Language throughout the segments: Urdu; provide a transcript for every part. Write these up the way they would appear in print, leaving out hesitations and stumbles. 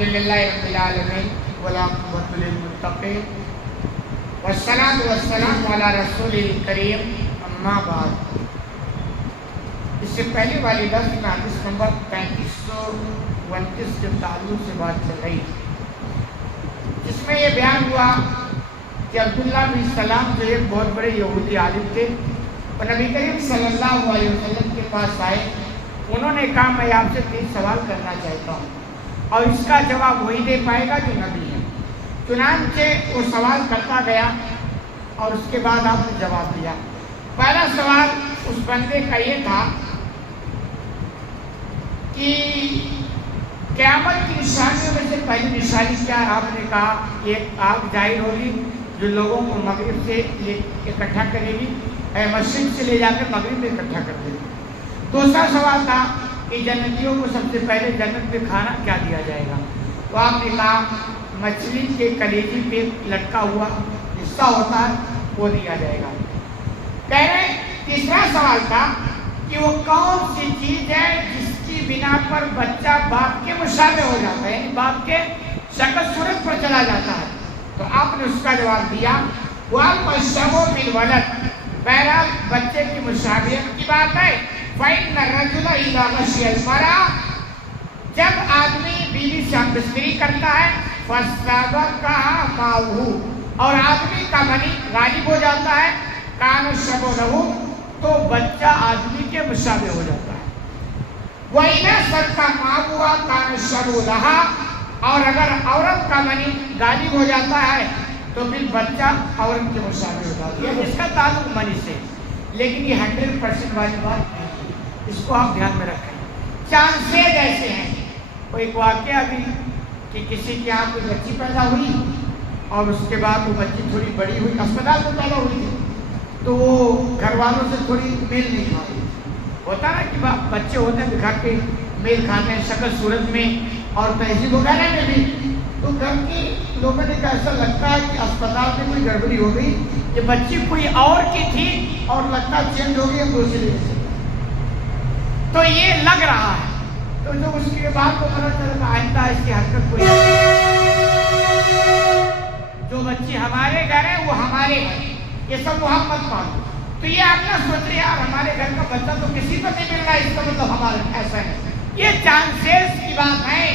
الحمدللہ رب العالمین والعاقبۃ للمتقین والصلاۃ والسلام علی رسول الکریم اما بعد۔ اس سے پہلے والی درس میں حدیث نمبر 3529 کے تعلق سے بات چل رہی تھی، جس میں یہ بیان ہوا کہ عبداللہ بن سلام جو ایک بہت بڑے یہودی عالم تھے، اور نبی کریم صلی اللہ علیہ وسلم کے پاس آئے۔ انہوں نے کہا میں آپ سے 3 سوال کرنا چاہتا ہوں اور اس کا جواب وہی دے پائے گا جو نبی ہے۔ چنانچہ وہ سوال کرتا گیا اور اس کے بعد آپ نے جواب دیا۔ پہلا سوال اس بندے کا یہ تھا کہ قیامت کی نشانیوں میں سے پہلی نشانی کیا ہے؟ آپ نے کہا ایک آگ ظاہر ہوگی جو لوگوں کو مغرب سے اکٹھا کرے گی، مشرق سے لے جا کر مغرب میں اکٹھا کر دے گی۔ دوسرا سوال تھا کہ جنتیوں کو سب سے پہلے جنت میں کھانا کیا دیا جائے گا؟ تو آپ نے کہا مچھلی کے کلیجی پہ لٹکا ہوا حصہ ہوتا ہے وہ دیا جائے گا۔ کہہ رہے تیسرا سوال تھا کہ وہ کون سی چیز ہے جس کی بنا پر بچہ باپ کے مشابہ ہو جاتا ہے، یعنی باپ کے شکل صورت پر چلا جاتا ہے؟ تو آپ نے اس کا جواب دیا وَالْمَشَّبُ بِالْوَلَدِ، بہرحال بچے کی مشابہت کی بات ہے۔ فَإِنَّ الرَّجُلَ إِذَا غَشِيَ الْمَرْأَةَ، جب آدمی بیوی سے ہمدستری کرتا ہے فَاسْتَبْقَهَا مَعُهُ، اور آدمی کا منی غالب ہو جاتا ہے، كَانَ الشَّبُ لَهُ، تو بچہ آدمی کے مشابہ ہو جاتا ہے۔ وَإِذَا صَدَّقَ مَعُهُ كَانَ الشَّبُ لَهَا، اور اگر عورت کا منی غالب ہو جاتا ہے تو پھر بچہ عورت کے مشابہ ہو جاتا ہے۔ اس کا تعلق منی سے، لیکن یہ 100% والی بات ہے، اس کو آپ دھیان میں رکھیں۔ چانسز ایسے ہیں، وہ ایک واقعہ بھی کہ کسی کے یہاں کوئی بچی پیدا ہوئی اور اس کے بعد وہ بچی تھوڑی بڑی ہوئی، اسپتال میں پیدا ہوئی تھی، تو وہ گھر والوں سے تھوڑی میل نہیں کھا رہی۔ ہوتا نا کہ بچے ہوتے ہیں دکھا کے میل کھاتے ہیں شکل صورت میں اور تہذیب وغیرہ میں بھی، تو گھر کے لوگوں نے ایسا لگتا ہے کہ اسپتال میں کوئی گڑبڑی ہو گئی، یہ بچی کوئی اور کی تھی اور لگتا چینج ہو گئی دوسری سے، تو یہ لگ رہا ہے۔ تو جو اس کے بعد کو پتہ چلا آئندہ اس کی حرکت کوئی جو بچی ہمارے گھر ہے وہ ہمارے گھر، یہ سب محمد پالو، تو یہ آپ نہ سوچ رہے یار ہمارے گھر کا بچہ تو کسی کو نہیں مل رہا، اس کا مطلب ہمارا ایسا ہے۔ یہ چانسز کی بات ہے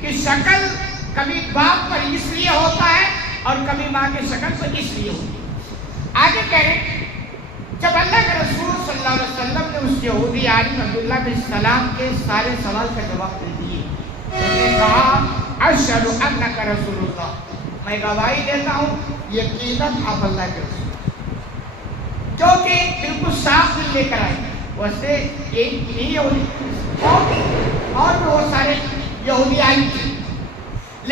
کہ شکل کبھی باپ پر اس لیے ہوتا ہے اور کبھی ماں کے شکل پر اس لیے ہوتی ہے۔ آگے کہہ رہے جب اللہ کے رسول صلی اللہ علیہ وسلم نے اس یہودی عالم عبداللہ بن سلام کے سارے سوال کا جواب دے دیے، انہوں نے کہا اشہد انک رسول اللہ، میں گواہی دیتا ہوں یقیناً آپ اللہ کے رسول، کیونکہ بالکل صاف دل لے کر آئے۔ ویسے ایک نہیں یہودی اور بہت سارے یہودی عالم تھے،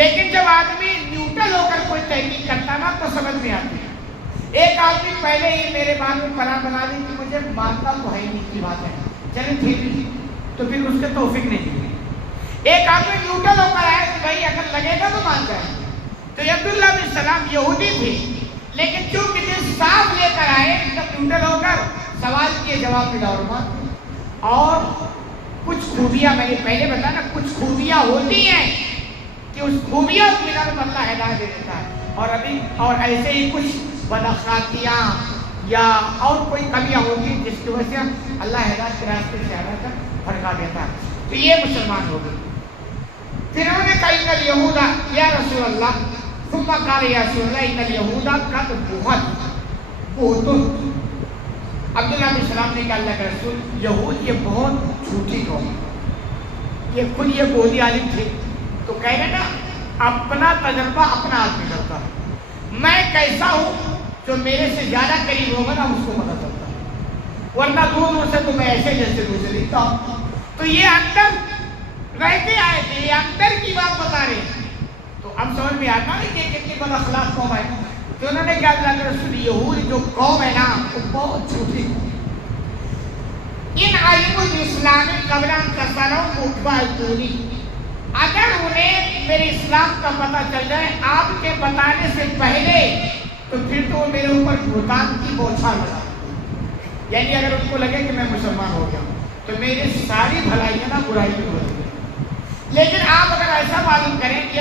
لیکن جب آدمی نیوٹرل ہو کر کوئی تحقیق کرتا نا تو سمجھ میں آتی ہے۔ ایک آدمی پہلے ہی میرے بات میں پناہ بنا دی کہ مجھے مانتا تو ہے نہیں کی بات ہے، چلیں ٹھیک ہے، تو پھر اس کے توفیق نہیں دی۔ ایک آدمی نیوٹرل ہو کر آئے کہ بھائی اگر لگے گا تو مان جائے، تو عبداللہ بن سلام یہودی تھے، لیکن چونکہ دل صاف لے کر آئے جب نیوٹرل ہو کر سوال کیے جواب ملا اور کچھ خوبیاں میں نے پہلے بتایا نا، کچھ خوبیاں ہوتی ہیں کہ اس خوبیوں کی بنا پر اللہ ہدایت دے دیتا ہے، اور ایسے ہی کچھ بداخلاقیاں یا اور کوئی کمیاں ہوگی جس کی وجہ سے اللہ ہدایت کے راستے سے ہٹا کر بھڑکا دیتا ہے، تو یہ مسلمان ہو گئے۔ پھر انہوں نے کہا ان الیہود یا رسول اللہ، ثم قال یا رسول اللہ ان الیہود قد بہت، عبداللہ بن سلام نے کہا اللہ کے رسول یہود یہ بہت جھوٹی قوم ہے، یہ خود یہ یہودی عالم تھے، تو کہہ رہے نا اپنا تجربہ اپنا آدمی کرتا ہے، میں کیسا ہوں جو میرے سے زیادہ قریب ہوگا نا اس کو پتہ چلتا ہے، ورنہ دور سے تو میں ایسے جیسے دوسرے دکھتا ہوں۔ تو یہ اندر رہتے آئے تھے، یہ اندر کی بات بتا رہے ہیں، تو اب سمجھ میں آتا ہے کہ کتنی بد اخلاق قوم ہے۔ تو انہوں نے کہا اللہ کے رسول یہود جو قوم ہے نا وہ بہت جھوٹی قوم ہے، ان علم الاسلام قبل ان تصلوا متبعونی، اگر انہیں میرے اسلام کا پتہ چل جائے آپ کے بتانے سے پہلے تو پھر تو وہ میرے اوپر بہتان کی بوچھار لگا، یعنی اگر ان کو لگے کہ میں مسلمان ہو گیا تو میری ساری بھلائیاں نا برائی بھی ہوتی ہے۔ لیکن آپ اگر ایسا معلوم کریں کہ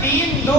3 2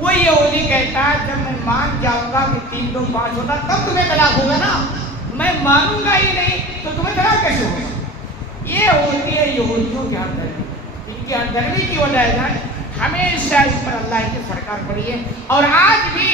وہ یہودی کہتا جب میں مان جاؤں گا کہ 3 2 5 ہوتا تب تمہیں طلاق ہوگا نا، میں مانوں گا ہی نہیں تو تمہیں طلاق کیسے ہوگا؟ یہ ہوتی ہے یہودیوں کی ہمدردی، ان کی ہمدردی کی وجہ سے ہمیشہ اس پر اللہ کی سرکار پڑی ہے، اور آج بھی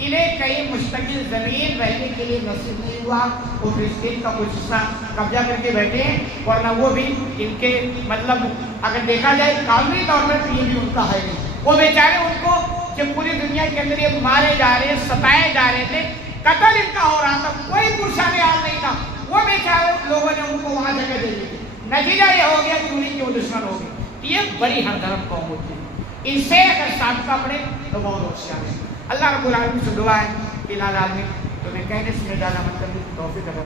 انہیں کہیں مستقل زمین رہنے کے لیے نصیب نہیں ہوا، وہ فلسطین کا کچھ حصہ قبضہ کر کے بیٹھے ہیں، ورنہ وہ بھی ان کے مطلب اگر دیکھا جائے قانونی طور پر تو یہ بھی ان کا ہے نہیں، وہ بیچارے ان کو جب پوری دنیا کے اندر یہ مارے جا رہے ستائے جا رہے تھے، قتل ان کا ہو رہا تھا، کوئی پرسان حال نہیں تھا، وہ بیچارے لوگوں نے ان کو وہاں جگہ دے دی، نتیجہ یہ ہو گیا کہ انہیں کی وہ دشمن ہو گئے۔ یہ بڑی ہر طرف قوم ہوتی ہے، ان سے اگر سابقہ پڑے تو بہت ہوشیار ہے۔ اللہ رب العالمین سے دعا ہے کہ الہ العالمین تمہیں کہنے سے زیادہ مطلب توفیق عطا